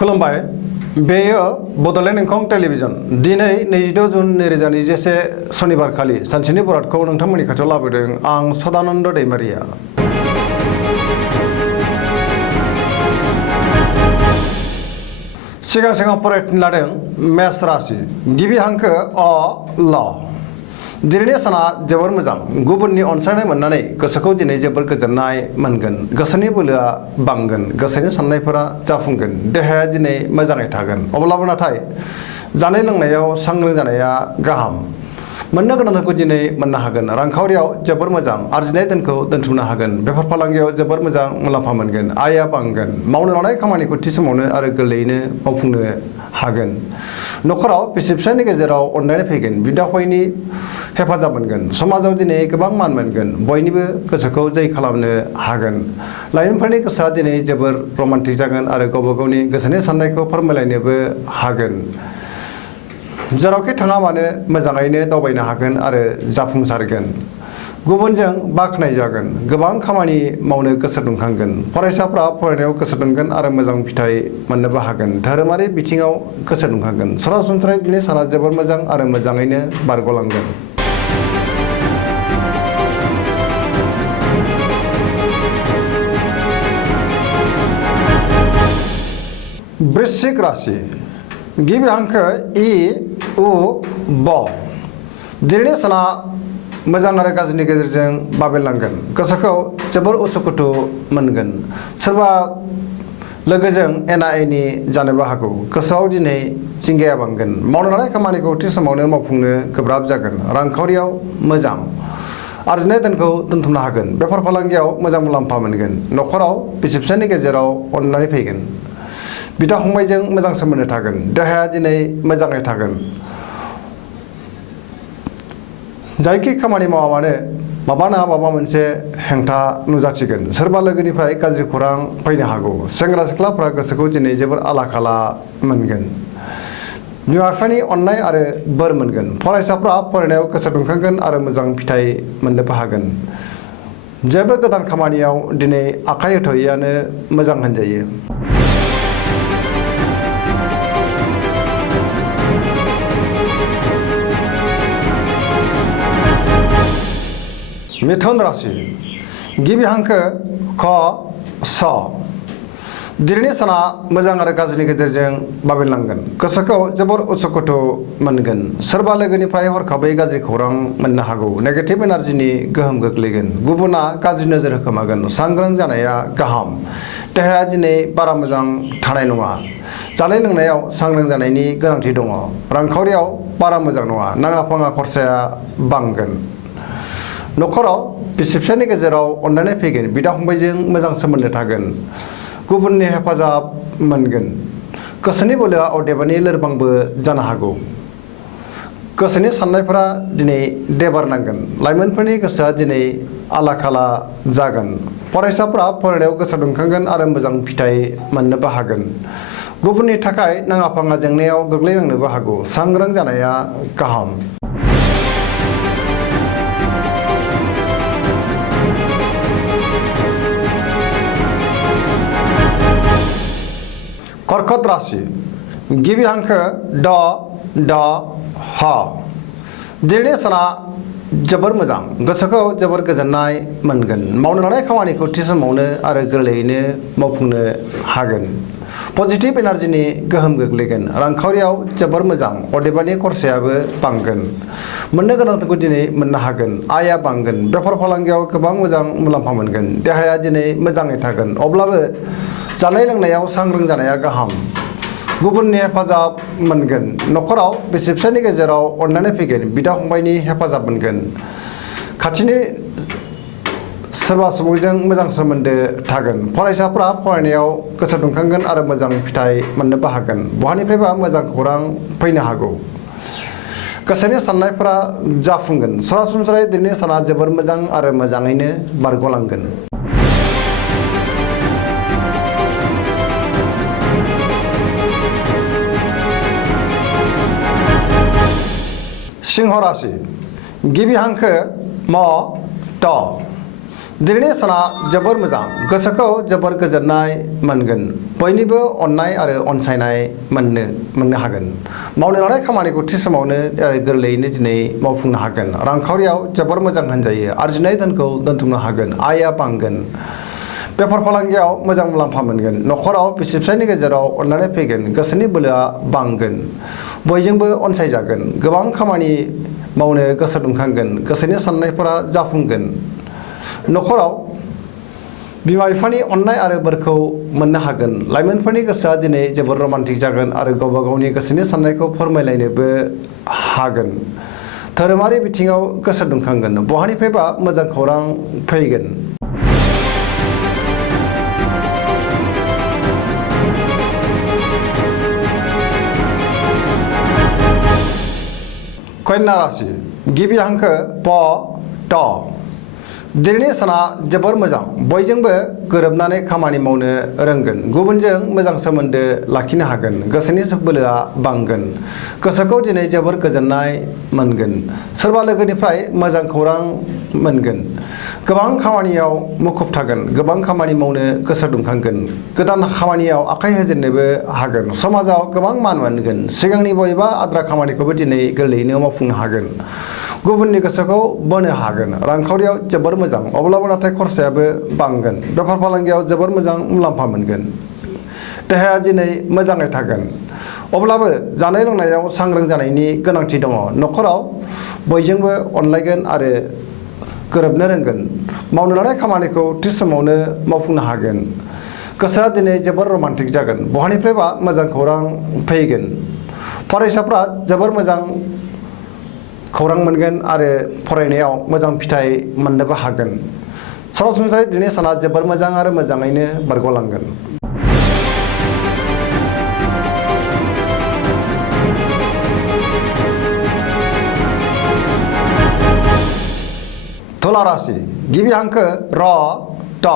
खुलुमबाय बेयो बड'लेण्ड इंखं टेलिभिजन दिनै 22 जुन 2020 शनिबार खालि सानसेनि बरादखौ नोंथांमोननि खाथियाव लाबोदों आं सदानन्द दैमारिया। सिगां फरायथिन लादों मेष राशि गिबि हांखो अ ल दिनैनि साना जोबोर मोजां गुबुननि अनसायनाय मोननानै गोसोखौ दिनै जोबोर गोजोननाय मोनगोन गोसोनि बोलोआ बांगोन गोसोनि साननायफोरा जाफुंगोन देहाया दिनै मोजाङै थागोन अब्लाबो नाथाय जानाय लोंनायाव सांग्रां जानाया गाहाम मोननो गोनांखौ दिनै मोननो हागोन रांखावरियाव जोबोर मोजां आरजिनाय धोनखौ दोनथुमनो हागोन बेफार फालांगियाव जोबोर मोजां मुलाम्फा मोनगोन आयआ बांगोन मावनो लानाय खामानिखौ थि समावनो आरो गोरलैयैनो मावफुंनो हागोन नखराव बिसि फिसायनि गेजेराव अनलायनाय फैगोन बिदा फंबायनि हेफाजाब मोनगोन समाजाव दिनै गोबां मान मोनगोन बयनिबो गोसोखौ जै खालामनो हागोन लाइमोनफोरनि गोसोआ दिनै जोबोर रमान्टिक जागोन आरो गावबा गावनि गोसोनि साननायखौ फोरमायलायनोबो हागोन जेरावखि थाङा मानो मोजाङैनो दावबायनो हागोन आरो जाफुंसारगोन गुबुनजों बाख्नाय जागोन गोबां खामानि मावनो गोसो दुंखांगोन फरायसाफ्रा फरायनायाव गोसो दुंगोन आरो मोजां फिथाइ मोननोबो हागोन धोरोमारि बिथिङाव गोसो दुंखांगोन सरासनस्रायै दिनै साना जोबोर मोजां आरो मोजाङैनो बारग'लांगोन। वृश्चिक राशि गिबि हांखो इ उ ब दिनैनि साना मोजां आरो गाज्रिनि गेजेरजों बाबेनलांगोन गोसोखौ जोबोर उसुखुथु मोनगोन सोरबा लोगोजों एना एनि जानोबो हागौ गोसोआव दिनै जिंगाया बांगोन मावनो लानाय खामानिखौ थि समावनो मावफुंनो गोब्राब जागोन रांखावरियाव मोजां आरजिनाय धोनखौ दोनथुमनो हागोन बेफार फालांगियाव मोजां मुलाम्फा मोनगोन नखराव बिसि फिसायनि गेजेराव अननाय फैगोन बिदा फंबायजों मोजां सोमोन्दो थागोन देहाया दिनै मोजाङै थागोन जायखि खामानि मावा मानो माबा नङा माबा मोनसे हेंथा नुजाथिगोन सोरबा लोगोनिफ्राय गाज्रि खौरां फैनो हागौ सेंग्रा सिख्लाफ्रा गोसोखौ दिनै जोबोर आला खाला मोनगोन बिमा बिफानि अननाय आरो बोर मोनगोन फरायसाफ्रा फरायनायाव गोसो दुंखांगोन आरो मोजां फिथाइ मोननोबो हागोन जेबो गोदान खामानियाव दिनै आखाइ होथ'यैआनो मोजां होनजायो। मिथुन राशि गिबि हांखो ख स दिनैनि साना मोजां आरो गाज्रिनि गेजेरजों बाबेनलांगोन गोसोखौ जोबोर उसुखुथु मोनगोन सोरबा लोगोनिफ्राय हरखाबै गाज्रि खौरां मोननो हागौ नेगेटिभ एनार्जिनि गोहोम गोग्लैगोन गुबुना गाज्रि नोजोर होखोमागोन सांग्रां जानाया गाहाम देहाया दिनै बारा मोजां थानाय नङा जानाय लोंनायाव सांग्रां जानायनि गोनांथि दङ रांखावरियाव बारा मोजां नङा नाङा फाङा खरसाया बांगोन नखराव बिसि फिसायनि गेजेराव अनलायनाय फैगोन बिदा फंबायजों मोजां सोमोन्दो थागोन गुबुननि हेफाजाब मोनगोन गोसोनि बोलोआ अदेबानि लोरबांबो जानो हागौ गोसोनि साननायफोरा दिनै देबारनांगोन लाइमोनफोरनि गोसोआ दिनै आला खाला जागोन फरायसाफ्रा फरायनायाव गोसो दुंखांगोन आरो मोजां फिथाइ मोननोबो हागोन गुबुननि थाखाय नाङा फाङा जेंनायाव गोग्लैनांनोबो हागौ सांग्रां जानाया गाहाम। कर्कट राशि गिबि हांखो ड ड ह दिनैनि साना जोबोर मोजां गोसोखौ जोबोर गोजोननाय मोनगोन मावनो लानाय खामानिखौ थि समावनो आरो गोरलैयैनो मावफुंनो हागोन पजिटिभ एनार्जिनि गोहोम गोग्लैगोन रांखावरियाव जोबोर मोजां अदेबानि खरसायाबो बांगोन मोननो गोनांखौ दिनै मोननो हागोन आयआ बांगोन बेफार फालांगियाव गोबां मोजां मुलाम्फा मोनगोन देहाया दिनै मोजाङै थागोन अब्लाबो जानाय लोंनायाव सांग्रां जानाया गाहाम गुबुननि हेफाजाब मोनगोन नखराव बिसि फिसायनि गेजेराव अननाय फैगोन बिदा फंबायनि हेफाजाब मोनगोन खाथिनि सोरबा सुबुंजों मोजां सोमोन्दो थागोन फरायसाफ्रा फरायनायाव गोसो दुंखांगोन आरो मोजां फिथाइ मोननोबो हागोन बहानिफ्रायबा मोजां खौरां फैनो हागौ गोसोनि साननायफोरा जाफुंगोन सरासनस्रायै दिनैनि साना जोबोर मोजां आरो मोजाङैनो बारग'लांगोन। सिंह राशि गिबि हांखो म ट दिनैनि साना जोबोर मोजां गोसोखौ जोबोर गोजोननाय मोनगोन बयनिबो अननाय आरो अनसायनाय मोननो हागोन मावनो लानाय खामानिखौ थि समावनो गोरलैयैनो दिनै मावफुंनो हागोन रांखावरियाव जोबोर मोजां होनजायो आरजिनाय धोनखौ दोनथुमनो हागोन आयआ बांगोन बेफार फालांगियाव मोजां मुलाम्फा मोनगोन न'खराव बिसि फिसायनि गेजेराव अनलायनाय फैगोन गोसोनि बोलोआ बांगोन बयजोंबो अनसायजागोन गोबां खामानि मावनो गोसो दुंखांगोन गोसोनि साननायफोरा जाफुंगोन न'खराव बिमा बिफानि अननाय आरो बोरखौ मोननो हागोन लाइमोनफोरनि गोसोआ दिनै जोबोर रमान्टिक जागोन आरो गावबा गावनि गोसोनि साननायखौ फोरमायलायनोबो हागोन धोरोमारि बिथिङाव गोसो दुंखांगोन बहानिफ्रायबा मोजां खौरां फैगोन कन्या राशि गिबि हांखो प ट दिनैनि साना जोबोर मोजां बयजोंबो गोरोबनानै खामानि मावनो रोंगोन गुबुनजों मोजां सोमोन्दो लाखिनो हागोन गोसोनि बोलोआ बांगोन गोसोखौ दिनै जोबोर गोजोननाय मोनगोन सोरबा लोगोनिफ्राय मोजां खौरां मोनगोन गोबां खामानियाव मुखुब थागोन गोबां खामानि मावनो गोसो दुंखांगोन गोदान खामानियाव आखाइ होजेननोबो हागोन समाजाव गोबां मान मोनगोन सिगांनि बबेबा आद्रा खामानिखौबो दिनै गोरलैयैनो मावफुंनो हागोन गुबुननि गोसोखौ बोनो हागोन रांखावरियाव जोबोर मोजां अब्लाबो नाथाय खरसायाबो बांगोन बेफार फालांगियाव जोबोर मोजां मुलाम्फा मोनगोन देहाया दिनै मोजाङै थागोन अब्लाबो जानाय लोंनायाव सांग्रां जानायनि गोनांथि दङ न'खराव बयजोंबो अनलायगोन आरो गोरोबनो रोंगोन मावनो लानाय खामानिखौ थि समावनो मावफुंनो हागोन गोसोआ दिनै जोबोर रमान्टिक जागोन बहानिफ्रायबा मोजां खौरां फैगोन फरायसाफ्रा जोबोर मोजां खौरां मोनगोन आरो फरायनायाव मोजां फिथाइ मोननोबो हागोन सरासनस्रायै दिनै साना जोबोर मोजां आरो मोजाङैनो बारग'लांगोन तुला राशि गिबि हांखो र ट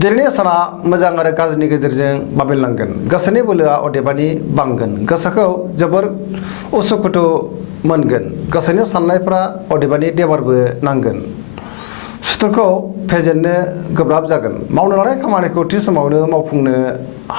दिनैनि साना मोजां आरो गाज्रिनि गेजेरजों बाबेनलांगोन गोसोनि बोलोआ अदेबानि बांगोन गोसोखौ जोबोर उसुखुथु मोनगोन गोसोनि साननायफ्रा अदेबानि देबारबो नांगोन सुथुरखौ फेजेननो गोब्राब जागोन मावनो लानाय खामानिखौ थि समावनो मावफुंनो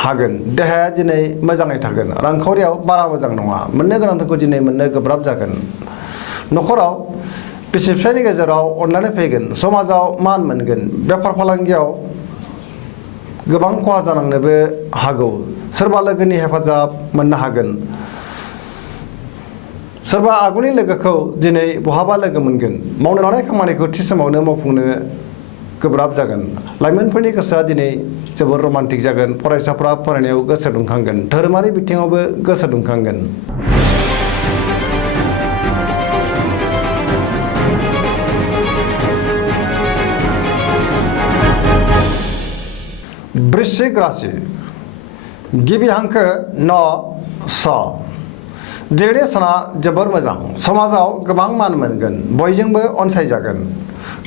हागोन देहाया दिनै मोजाङै थागोन रांखावरियाव बारा मोजां नङा मोननो गोनांखौ दिनै मोननो गोब्राब जागोन न'खराव बिसि फिसायनि गेजेराव अनलायनाय फैगोन समाजाव मान मोनगोन बेफार फालांगियाव गोबां खहा जानांनोबो हागौ सोरबा लोगोनि हेफाजाब मोननो हागोन सोरबा आगुनि लोगोखौ दिनै बहाबा लोगो मोनगोन मावनो लानाय खामानिखौ थि समावनो मावफुंनो गोब्राब जागोन लाइमोनफोरनि गोसोआ दिनै जोबोर रमान्टिक जागोन फरायसाफ्रा फरायनायाव गोसो दुंखांगोन धोरोमारि बिथिङावबो गोसो दुंखांगोन वृश्चिक राशि गिबि हांखो न स दिनैनि साना जोबोर मोजां समाजाव गोबां मान मोनगोन बयजोंबो अनसायजागोन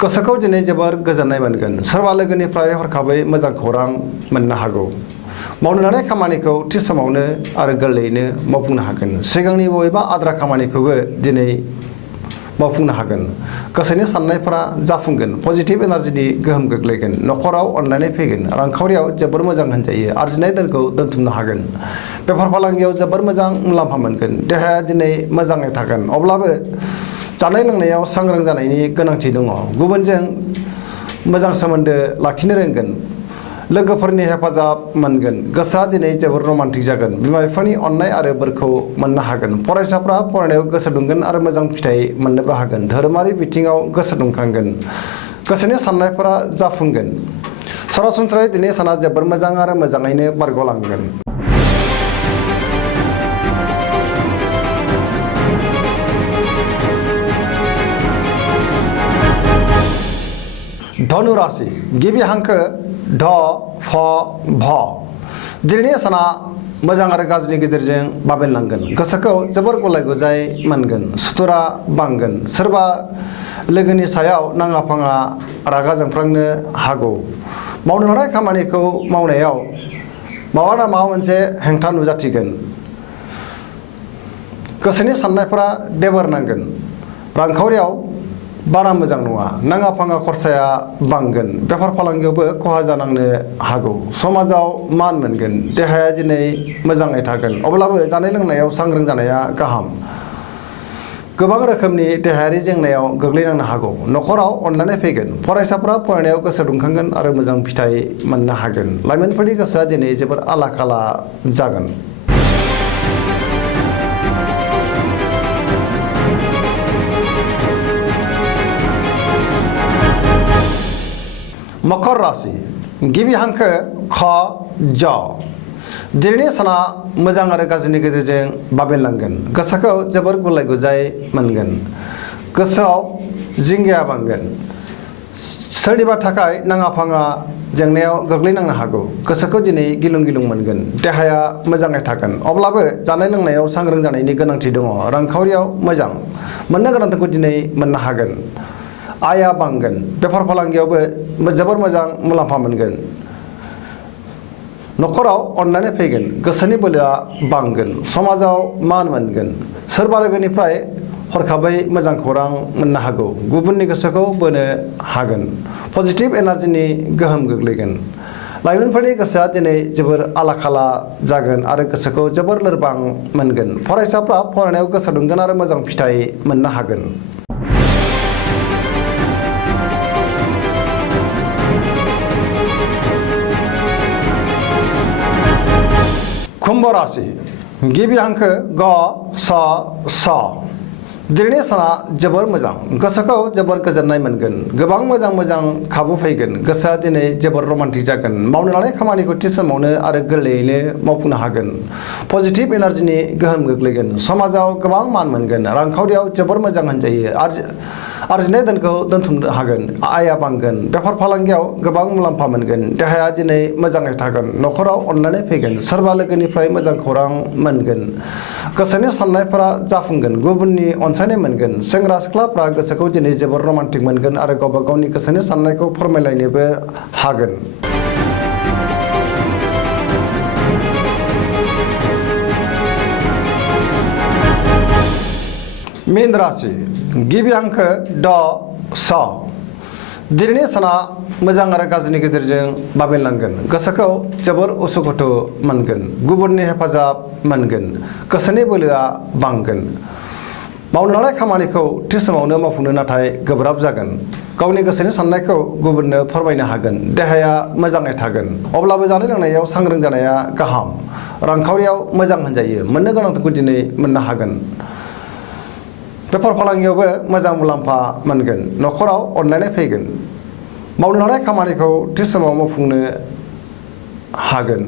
गोसोखौ दिनै जोबोर गोजोननाय मोनगोन सोरबा लोगोनिफ्राय हरखाबै मोजां खौरां मोननो हागौ मावनो लानाय खामानिखौ थि समावनो आरो गोरलैयैनो मावफुंनो हागोन सिगांनि बबेबा आद्रा खामानिखौबो दिनै मावफुंनो हागोन गोसोनि साननायफोरा जाफुंगोन पजिटिभ एनार्जिनि गोहोम गोग्लैगोन न'खराव अनलायनाय फैगोन रांखावरियाव जोबोर मोजां होनजायो आरजिनाय धोनखौ दोनथुमनो हागोन बेफार फालांगियाव जोबोर मोजां मुलाम्फा मोनगोन देहाया दिनै मोजाङै थागोन अब्लाबो जानाय लोंनायाव सांग्रां जानायनि गोनांथि दङ गुबुनजों मोजां सोमोन्दो लाखिनो रोंगोन लोगोफोरनि हेफाजाब मोनगोन गोसोआ दिनै जोबोर रमान्टिक जागोन बिमा बिफानि अननाय आरो बोरखौ मोननो हागोन फरायसाफ्रा फरायनायाव गोसो दुंगोन आरो मोजां फिथाइ मोननोबो हागोन धोरोमारि बिथिङाव गोसो दुंखांगोन गोसोनि साननायफोरा जाफुंगोन सरासनस्रायै दिनै साना जोबोर मोजां आरो मोजाङैनो बारग'लांगोन धनु राशि गिबि हांखो ढ फ भ दिनैनि साना मोजां आरो गाज्रिनि गेजेरजों बाबेनलांगोन गोसोखौ जोबोर गलाय गुजाय मोनगोन सुथुरा बांगोन सोरबा लोगोनि सायाव नाङा फाङा रागा जोंफ्लांनो हागौ मावनो लानाय खामानिखौ मावनायाव माबा ना माबा मोनसे हेंथा नुजाथिगोन गोसोनि साननायफोरा देबोर नांगोन रांखावरियाव बारा मोजां नङा नाङा फाङा खरसाया बांगोन बेफार फालांगियावबो खहा जानांनो हागौ समाजाव मान मोनगोन देहाया दिनै मोजाङै थागोन अब्लाबो जानाय लोंनायाव सांग्रां जानाया गाहाम गोबां रोखोमनि देहायारि जेंनायाव गोग्लैनांनो हागौ नखराव अनलायनाय फैगोन फरायसाफोरा फरायनायाव गोसो दुंखांगोन आरो मोजां फिथाइ मोननो हागोन लाइमोनफोरनि गोसोआ दिनै जोबोर आला खाला जागोन मकर राशि गिबि हांखो ख ज दिनैनि साना मोजां आरो गाज्रिनि गेजेरजों बाबेनलांगोन गोसोखौ जोबोर गुलाय गुजाय मोनगोन गोसोआव जिंगाया बांगोन सोरनिबा थाखाय नाङा फाङा जेंनायाव गोग्लैनांनो हागौ गोसोखौ दिनै गिलुं गिलुं मोनगोन देहाया मोजाङै थागोन अब्लाबो जानाय लोंनायाव सांग्रां जानायनि गोनांथि दङ रांखावरियाव मोजां मोननो गोनांखौ दिनै मोननो हागोन आया बांगोन बेफार फालांगियावबो जोबोर मोजां मुलाम्फा मोनगोन नखराव अननानै फैगोन गोसोनि बोलोआ बांगोन समाजाव मान मोनगोन सोरबा लोगोनिफ्राय हरखाबै मोजां खौरां मोननो हागौ गुबुननि गोसोखौ बोनो हागोन पजिटिभ एनार्जिनि गोहोम गोग्लैगोन लाइमोनफोरनि गोसोआ दिनै जोबोर आला खाला जागोन आरो गोसोखौ जोबोर लोरबां मोनगोन फरायसाफ्रा फरायनायाव गोसो दुंगोन आरो मोजां फिथाइ मोननो हागोन कुंभ राशि गिबि हांखो ग स स दिनैनि साना जोबोर मोजां गोसोखौ जोबोर गोजोननाय मोनगोन गोबां मोजां खाबु फैगोन गोसोआ दिनै जोबोर रमान्टिक जागोन मावनो लानाय खामानिखौ थि समावनो आरो गोरलैयैनो मावफुंनो हागोन पजिटिभ एनार्जिनि गोहोम गोग्लैगोन समाजाव गोबां मान मोनगोन रांखावरियाव जोबोर मोजां होनजायो आरजिनाय धोनखौ दोनथुमनो हागोन आया बांगोन बेफार फालांगियाव गोबां मुलाम्फा मोनगोन देहाया दिनै मोजाङै थागोन नखराव अननानै फैगोन सोरबा लोगोनिफ्राय मोजां खौरां मोनगोन गोसोनि साननायफोरा जाफुंगोन गुबुननि अनसायनाय मोनगोन सेंग्रा सिख्लाफ्रा गोसोखौ दिनै जोबोर रमान्टिक मोनगोन आरो गावबा गावनि गोसोनि साननायखौ फोरमायलायनोबो हागोन मीन राशि गिबि हांखो ड स दिनैनि साना मोजां आरो गाज्रिनि गेजेरजों बाबेनलांगोन गोसोखौ जोबोर उसुखुथु मोनगोन गुबुननि हेफाजाब मोनगोन गोसोनि बोलोआ बांगोन मावनो लानाय खामानिखौ थि समावनो मावफुंनो नाथाय गोब्राब जागोन गावनि गोसोनि साननायखौ गुबुननो फोरमायनो हागोन देहाया मोजाङै थागोन अब्लाबो जानाय लोंनायाव सांग्रां जानाया गाहाम रांखावरियाव मोजां होनजायो मोननो गोनांखौ दिनै मोननो हागोन बेफार फालांगियावबो मोजां मुलाम्फा मोनगोन नखराव अनलायनाय फैगोन मावनो लानाय खामानिखौ थि समाव मावफुंनो हागोन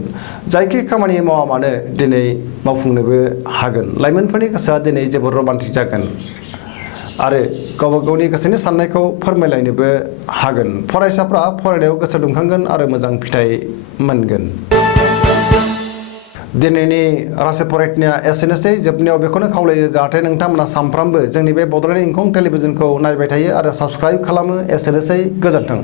जायखि खामानि मावा मानो दिनै मावफुंनोबो हागोन लाइमोनफोरनि गोसोआ दिनै जोबोर रमान्टिक जागोन आरो गावबा गावनि गोसोनि साननायखौ फोरमायलायनोबो हागोन फरायसाफ्रा फरायनायाव गोसो दुंखांगोन आरो मोजां फिथाइ मोनगोन दिनैनि राशि फरायनाया एसेनोसै जोबनायाव बेखौनो खावलायो जाहाथे नोंथांमोना सानफ्रामबो जोंनि बे बड'लेण्ड इंखं टेलिभिजनखौ नायबाय थायो आरो साबस्क्राइब खालामो एसेनोसै गोजोन्थों।